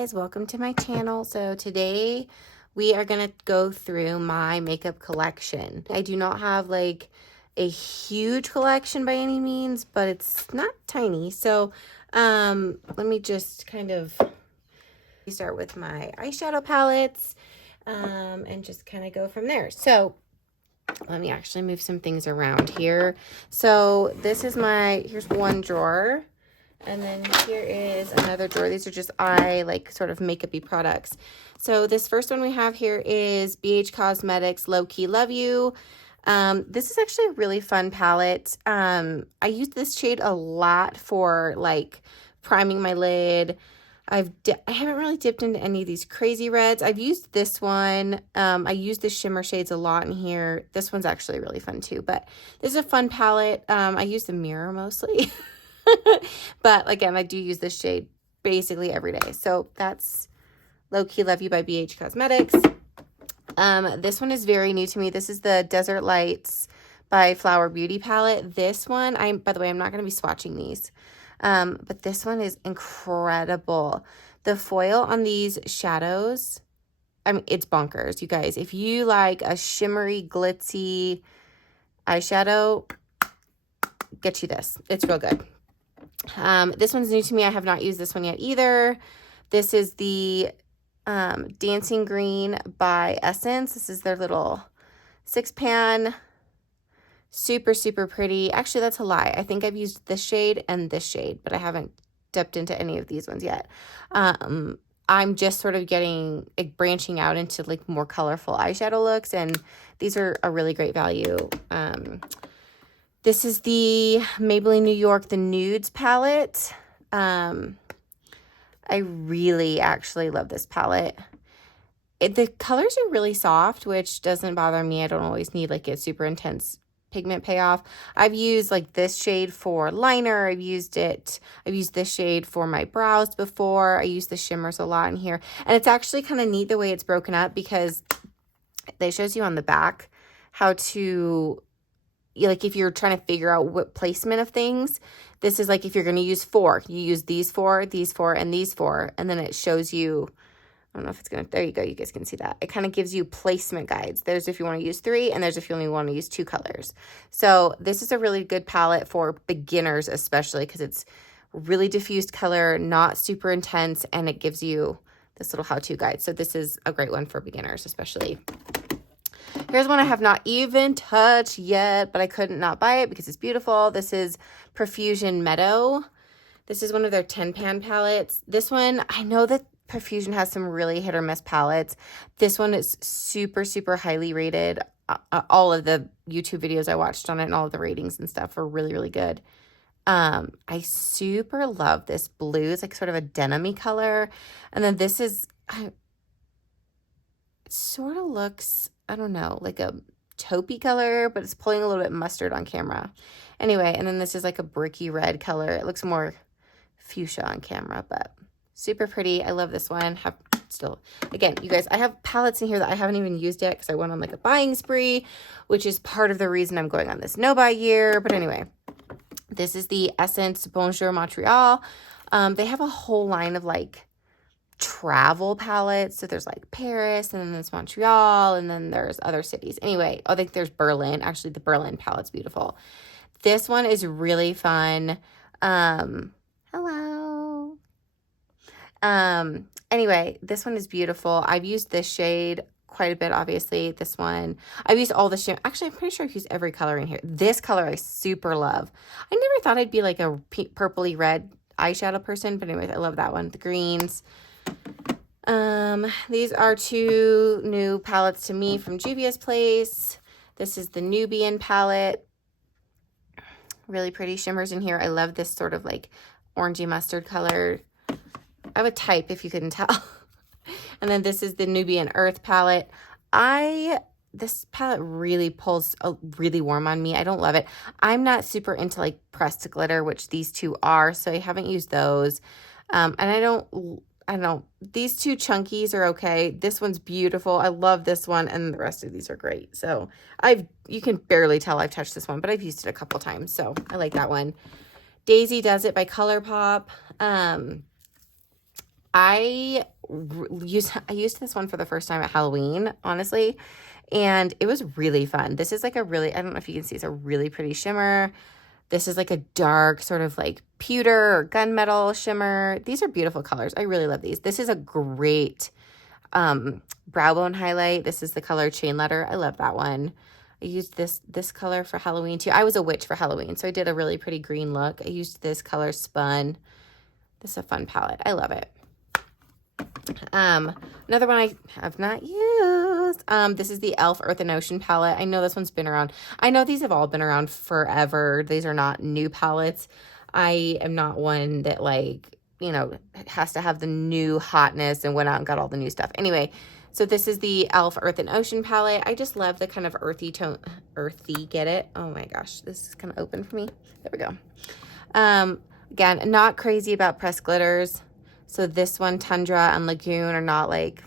guys, welcome to my channel. So today we are going to go through my makeup collection. I do not have like a huge collection by any means, but it's not tiny. So let me just kind of start with my eyeshadow palettes and just kind of go from there. So let me actually move some things around here. So this is here's one drawer. And then here is another drawer. These are just sort of makeup-y products. So this first one we have here is BH Cosmetics Low Key Love You. This is actually a really fun palette. I use this shade a lot for like priming my lid. I haven't really dipped into any of these crazy reds. I've used this one. I use the shimmer shades a lot in here. This one's actually really fun too, but this is a fun palette. I use the mirror mostly. But again, I do use this shade basically every day. So that's Low Key Love You by BH Cosmetics. This one is very new to me. This is the Desert Lights by Flower Beauty palette. This one, by the way, I'm not going to be swatching these. But this one is incredible. The foil on these shadows, I mean, it's bonkers, you guys. If you like a shimmery, glitzy eyeshadow, get you this. It's real good. This one's new to me. I have not used this one yet either. This is the Dancing Green by Essence. This is their little 6-pan. Super, super pretty. Actually, that's a lie. I think I've used this shade and this shade, but I haven't dipped into any of these ones yet. I'm just sort of branching out into like more colorful eyeshadow looks, and these are a really great value. This is the Maybelline New York, the Nudes palette. I really actually love this palette. The colors are really soft, which doesn't bother me. I don't always need like a super intense pigment payoff. I've used like this shade for liner. I've used this shade for my brows before. I use the shimmers a lot in here. And it's actually kind of neat the way it's broken up, because it shows you on the back how to, like, if you're trying to figure out what placement of things, this is like if you're going to use 4, you use these 4, and these 4, and then it shows you, I don't know if it's going to, there you go, you guys can see that. It kind of gives you placement guides. There's if you want to use 3, and there's if you only want to use 2 colors. So this is a really good palette for beginners, especially because it's really diffused color, not super intense, and it gives you this little how-to guide. So this is a great one for beginners, especially. Here's one I have not even touched yet, but I couldn't not buy it because it's beautiful. This is Profusion Meadow. This is one of their 10-pan palettes. This one, I know that Profusion has some really hit or miss palettes. This one is super, super highly rated. All of the YouTube videos I watched on it and all of the ratings and stuff are really, really good. I super love this blue. It's like sort of a denim-y color. And then this is, it sort of looks, I don't know, like a taupey color, but it's pulling a little bit mustard on camera. Anyway, and then this is like a bricky red color. It looks more fuchsia on camera, but super pretty. I love this one. Again, you guys, I have palettes in here that I haven't even used yet because I went on like a buying spree, which is part of the reason I'm going on this no-buy year. But anyway, this is the Essence Bonjour Montreal. They have a whole line of like travel palettes. So there's like Paris, and then there's Montreal, and then there's other cities. Anyway, I think there's Berlin. Actually, the Berlin palette's beautiful. This one is really fun. Hello. Anyway, this one is beautiful. I've used this shade quite a bit, obviously. This one, I've used all the shimmer. Actually, I'm pretty sure I've used every color in here. This color I super love. I never thought I'd be like a purpley red eyeshadow person, but anyways, I love that one. The greens. These are 2 new palettes to me from Juvia's Place. This is the Nubian palette. Really pretty shimmers in here. I love this sort of like orangey mustard color. I would type if you couldn't tell. And then this is the Nubian Earth palette. This palette really pulls really warm on me. I don't love it. I'm not super into like pressed glitter, which these 2 are, so I haven't used those. And I don't know. These 2 chunkies are okay. This one's beautiful. I love this one, and the rest of these are great. So you can barely tell I've touched this one, but I've used it a couple times, so I like that one. Daisy Does It by ColourPop. I used this one for the first time at Halloween, honestly, and it was really fun. This is like a really, I don't know if you can see, it's a really pretty shimmer. This is like a dark sort of like pewter or gunmetal shimmer. These are beautiful colors. I really love these. This is a great brow bone highlight. This is the color Chain Letter. I love that one. I used this color for Halloween too. I was a witch for Halloween, so I did a really pretty green look. I used this color Spun. This is a fun palette. I love it. Another one I have not used. This is the e.l.f. Earth and Ocean palette. I know this one's been around. I know these have all been around forever. These are not new palettes. I am not one that, like, you know, has to have the new hotness and went out and got all the new stuff. Anyway, so this is the e.l.f. Earth and Ocean palette. I just love the kind of earthy tone. Earthy, get it? Oh my gosh, this is kind of open for me. There we go. Again, not crazy about pressed glitters. So this one, Tundra and Lagoon, are not like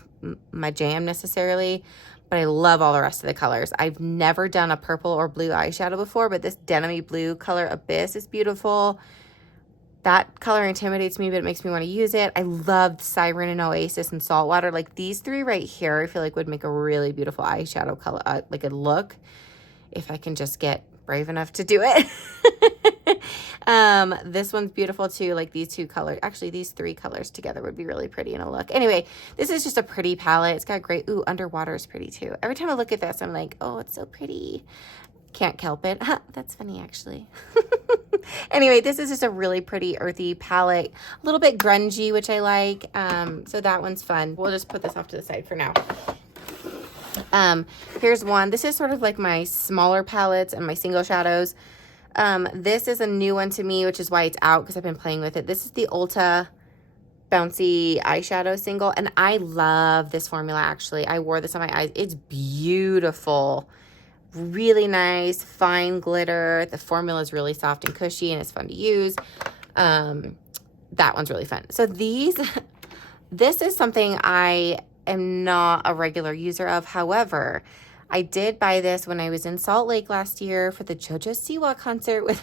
my jam necessarily, but I love all the rest of the colors. I've never done a purple or blue eyeshadow before, but this denim-y blue color Abyss is beautiful. That color intimidates me, but it makes me want to use it. I love Siren and Oasis and Saltwater. Like these three right here, I feel like would make a really beautiful eyeshadow color, like a look, if I can just get brave enough to do it. This one's beautiful too. Like these two colors, actually these three colors together would be really pretty in a look. Anyway, this is just a pretty palette. It's got great, ooh, Underwater is pretty too. Every time I look at this, I'm like, oh, it's so pretty. Can't help it. That's funny actually. Anyway, this is just a really pretty earthy palette, a little bit grungy, which I like. So that one's fun. We'll just put this off to the side for now. Here's one. This is sort of like my smaller palettes and my single shadows. This is a new one to me, which is why it's out, because I've been playing with it. This is the Ulta Bouncy Eyeshadow Single, and I love this formula, actually. I wore this on my eyes. It's beautiful. Really nice, fine glitter. The formula is really soft and cushy, and it's fun to use. That one's really fun. So this is something I am not a regular user of. However, I did buy this when I was in Salt Lake last year for the JoJo Siwa concert with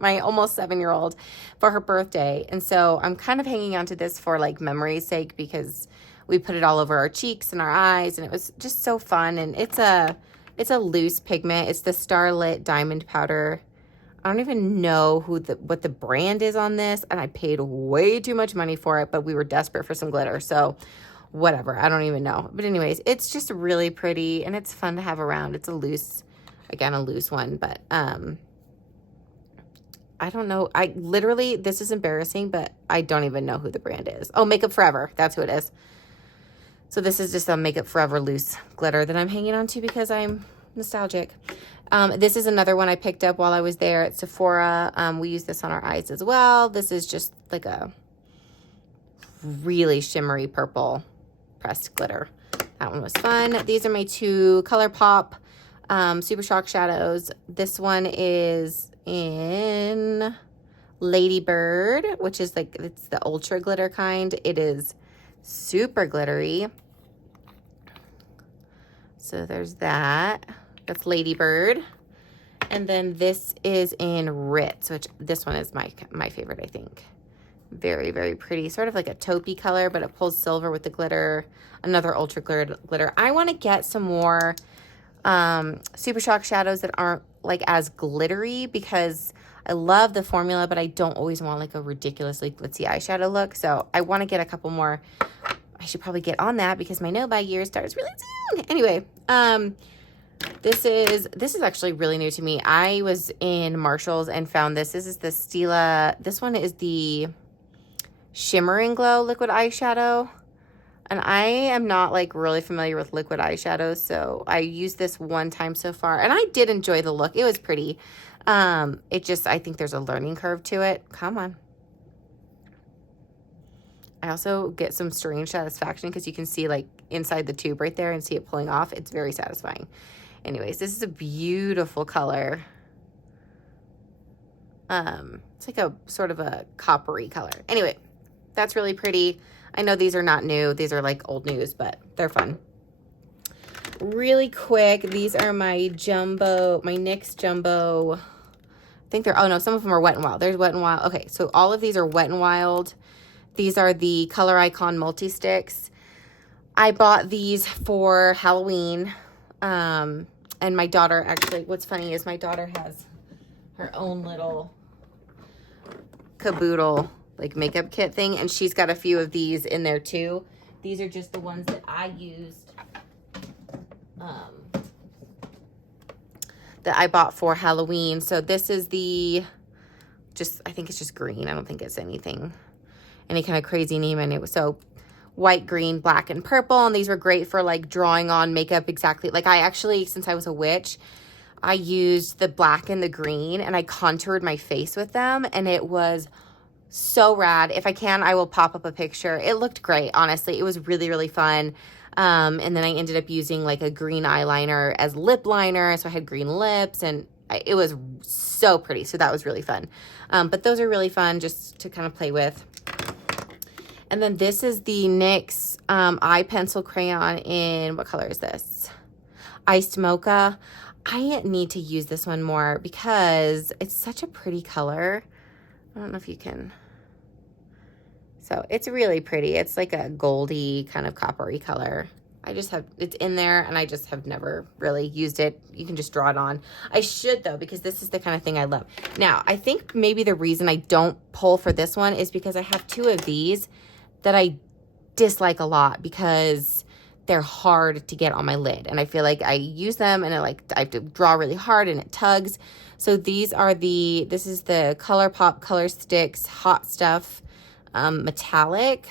my almost 7-year-old for her birthday. And so I'm kind of hanging on to this for like memory's sake, because we put it all over our cheeks and our eyes, and it was just so fun. And it's a loose pigment. It's the Starlit Diamond Powder. I don't even know what the brand is on this, and I paid way too much money for it, but we were desperate for some glitter, so whatever, I don't even know. But anyways, it's just really pretty, and it's fun to have around. It's a loose one, but I don't know. I literally, this is embarrassing, but I don't even know who the brand is. Oh, Makeup Forever, that's who it is. So this is just a Makeup Forever loose glitter that I'm hanging on to because I'm nostalgic. This is another one I picked up while I was there at Sephora. We use this on our eyes as well. This is just like a really shimmery purple pressed glitter. That one was fun. These are my two ColourPop Super Shock shadows. This one is in Lady Bird, which is like, it's the ultra glitter kind. It is super glittery. So there's that. That's Lady Bird. And then this is in Ritz, which this one is my favorite, I think. Very, very pretty. Sort of like a taupey color, but it pulls silver with the glitter. Another ultra glitter. I want to get some more Super Shock shadows that aren't like as glittery, because I love the formula, but I don't always want like a ridiculously glitzy eyeshadow look. So I want to get a couple more. I should probably get on that because my no-buy year starts really soon. Anyway, this is actually really new to me. I was in Marshall's and found this. This is the Stila. This one is the Shimmer and Glow liquid eyeshadow. And I am not like really familiar with liquid eyeshadows, so I used this one time so far, and I did enjoy the look. It was pretty. It just, I think there's a learning curve to it. Come on. I also get some strange satisfaction because you can see like inside the tube right there and see it pulling off. It's very satisfying. Anyways, this is a beautiful color. It's like a sort of a coppery color. Anyway, that's really pretty. I know these are not new. These are like old news, but they're fun. Really quick, these are my NYX Jumbo. I think they're, oh no, some of them are Wet n Wild. There's Wet n Wild. Okay, so all of these are Wet n Wild. These are the Color Icon Multi-Sticks. I bought these for Halloween. And my daughter, actually, what's funny is my daughter has her own little caboodle, like makeup kit thing, and she's got a few of these in there too. These are just the ones that I used, that I bought for Halloween. So this is the, I think it's just green. I don't think it's any kind of crazy name in it. So white, green, black, and purple. And these were great for like drawing on makeup exactly. Like I actually, since I was a witch, I used the black and the green and I contoured my face with them. And it was so rad. If I can, I will pop up a picture. It looked great, honestly. It was really, really fun. And then I ended up using like a green eyeliner as lip liner. So I had green lips and it was so pretty. So that was really fun. But those are really fun just to kind of play with. And then this is the NYX eye pencil crayon in, what color is this? Iced Mocha. I need to use this one more because it's such a pretty color. I don't know if you can. So it's really pretty. It's like a goldy kind of coppery color. It's in there and I just have never really used it. You can just draw it on. I should though, because this is the kind of thing I love. Now, I think maybe the reason I don't pull for this one is because I have two of these that I dislike a lot because they're hard to get on my lid. And I feel like I use them and I have to draw really hard and it tugs. So these are this is the ColourPop Color Sticks Hot Stuff Metallic,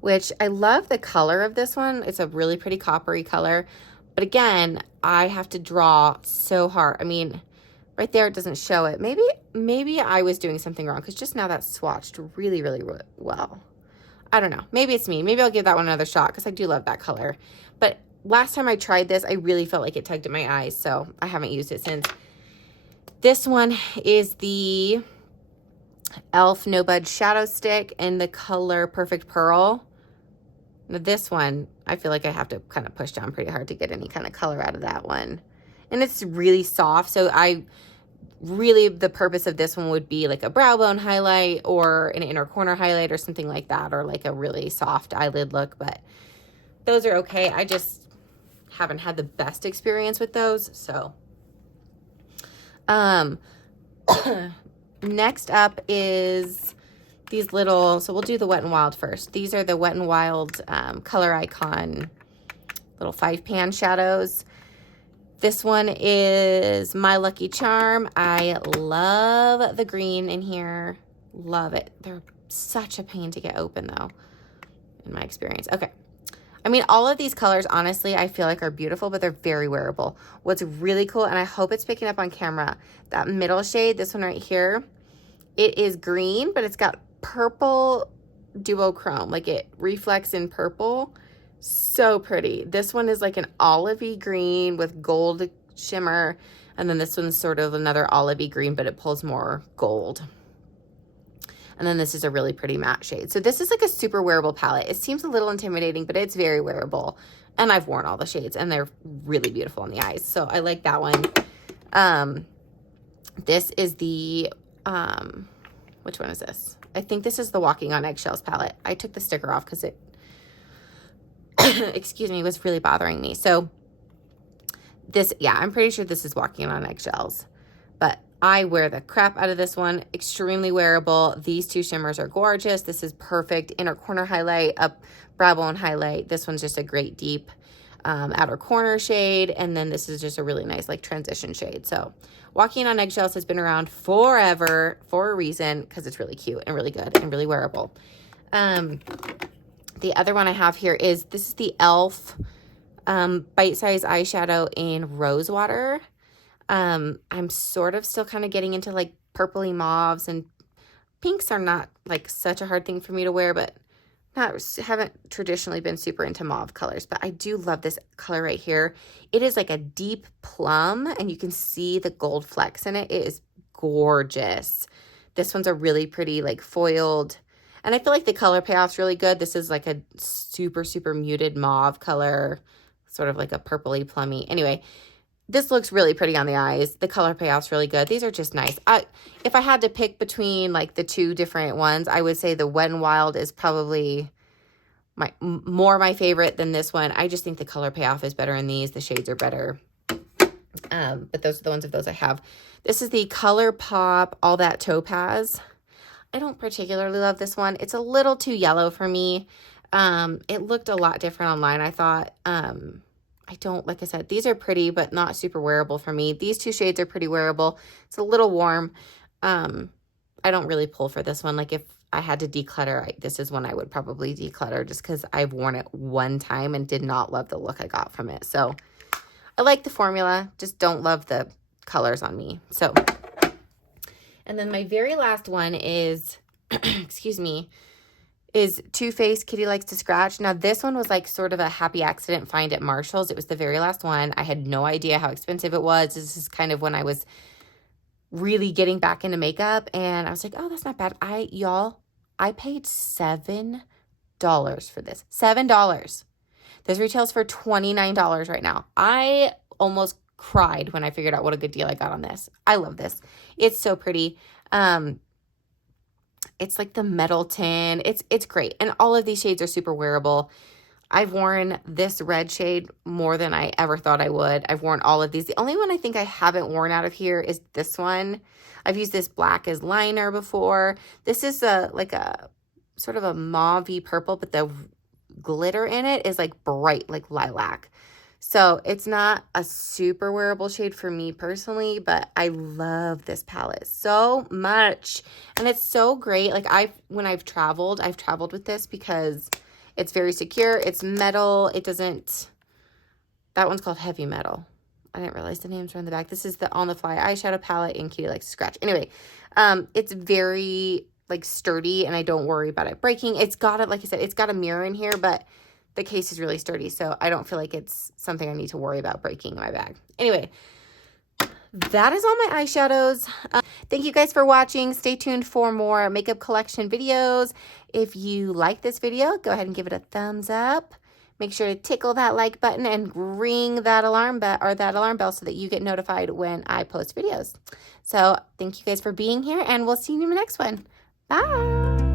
which I love the color of this one. It's a really pretty coppery color. But again, I have to draw so hard. I mean, right there, it doesn't show it. Maybe I was doing something wrong because just now that's swatched really, really well. I don't know. Maybe it's me. Maybe I'll give that one another shot because I do love that color. But last time I tried this, I really felt like it tugged at my eyes, so I haven't used it since. This one is the e.l.f. No Budge Shadow Stick in the color Perfect Pearl. Now this one, I feel like I have to kind of push down pretty hard to get any kind of color out of that one. And it's really soft, so the purpose of this one would be like a brow bone highlight or an inner corner highlight or something like that, or like a really soft eyelid look, but those are okay. I just haven't had the best experience with those, so. Next up is these little, so we'll do the Wet n Wild first. These are the Wet n Wild Color Icon little 5-pan shadows. This one is My Lucky Charm. I love the green in here. Love it. They're such a pain to get open though, in my experience. Okay. I mean, all of these colors, honestly, I feel like are beautiful, but they're very wearable. What's really cool, and I hope it's picking up on camera, that middle shade, this one right here, it is green, but it's got purple duochrome. Like it reflects in purple. So pretty. This one is like an olivey green with gold shimmer. And then this one's sort of another olivey green, but it pulls more gold. And then this is a really pretty matte shade. So this is like a super wearable palette. It seems a little intimidating, but it's very wearable. And I've worn all the shades and they're really beautiful on the eyes. So I like that one. This is the, which one is this? I think this is the Walking on Eggshells palette. I took the sticker off because it, excuse me, was really bothering me. So this, yeah, I'm pretty sure this is Walking on Eggshells, but I wear the crap out of this one. Extremely wearable. These two shimmers are gorgeous. This is perfect inner corner highlight, up brow bone highlight. This one's just a great deep outer corner shade. And then this is just a really nice like transition shade. So Walking on Eggshells has been around forever for a reason, because it's really cute and really good and really wearable. The other one I have here is, this is the e.l.f. Bite Size Eyeshadow in Rosewater. I'm sort of still kind of getting into like purpley mauves, and pinks are not like such a hard thing for me to wear, but haven't traditionally been super into mauve colors. But I do love this color right here. It is like a deep plum and you can see the gold flecks in it. It is gorgeous. This one's a really pretty like foiled, and I feel like the color payoff's really good. This is like a super, super muted mauve color, sort of like a purpley plummy. Anyway, this looks really pretty on the eyes. The color payoff's really good. These are just nice. If I had to pick between like the two different ones, I would say the Wet n Wild is probably more my favorite than this one. I just think the color payoff is better in these. The shades are better. But those are the ones of those I have. This is the ColourPop All That Topaz. I don't particularly love this one. It's a little too yellow for me. It looked a lot different online, I thought. I don't, like I said, these are pretty, but not super wearable for me. These two shades are pretty wearable. It's a little warm. I don't really pull for this one. Like if I had to declutter, this is one I would probably declutter just because I've worn it one time and did not love the look I got from it. So I like the formula, just don't love the colors on me. So, and then my very last one is, excuse me, is Too Faced Kitty Likes to Scratch. Now, this one was like sort of a happy accident find at Marshall's. It was the very last one. I had no idea how expensive it was. This is kind of when I was really getting back into makeup, and I was like, oh, that's not bad. Y'all, I paid $7 for this. $7. This retails for $29 right now. I almost cried when I figured out what a good deal I got on this. I love this. It's so pretty. It's like the metal tin. It's great. And all of these shades are super wearable. I've worn this red shade more than I ever thought I would. I've worn all of these. The only one I think I haven't worn out of here is this one. I've used this black as liner before. This is like a sort of a mauve-y purple, but the glitter in it is like bright, like lilac. So it's not a super wearable shade for me personally, but I love this palette so much. And it's so great. Like when I've traveled with this because it's very secure. It's metal. It doesn't, that one's called Heavy Metal. I didn't realize the names were on the back. This is the On the Fly eyeshadow palette in Kitty Likes to Scratch. Anyway, it's very like sturdy and I don't worry about it breaking. It's got it, like I said, it's got a mirror in here, but the case is really sturdy, so I don't feel like it's something I need to worry about breaking in my bag. Anyway, that is all my eyeshadows. Thank you guys for watching. Stay tuned for more makeup collection videos. If you like this video, go ahead and give it a thumbs up. Make sure to tickle that like button and ring that alarm bell so that you get notified when I post videos. So thank you guys for being here, and we'll see you in the next one. Bye.